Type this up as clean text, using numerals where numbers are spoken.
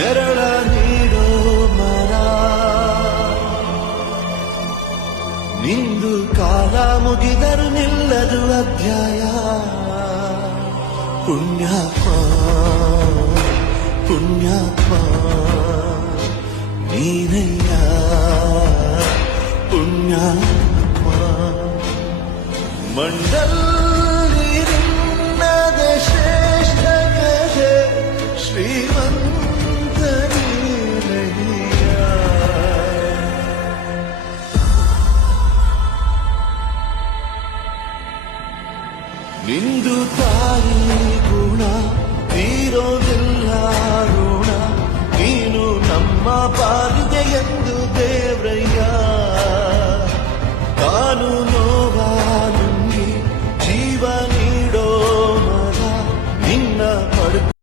ನೆರಳ ನೀಡೋ ಮರ ನಿಂದು ಕಾಲ ಮುಗಿದರು ನಿಲ್ಲದು ಅಧ್ಯಾಯ ಪುಣ್ಯಾತ್ಮ ಪುಣ್ಯಾತ್ಮ ನೀನಯ್ಯ ಪುಣ್ಯಾತ್ಮ ಮಂಡಲ್ಲಿ ನಿನ್ನದ ಶ್ರೇಷ್ಠ ಕಥೆ ಶ್ರೀಮಂತ ನೀನಯ್ಯ ನಿಂದು ತಾಯಿ ಗುಣ ತೀರೋದಿಲ್ಲ ಋಣ ನೀನು ನಮ್ಮ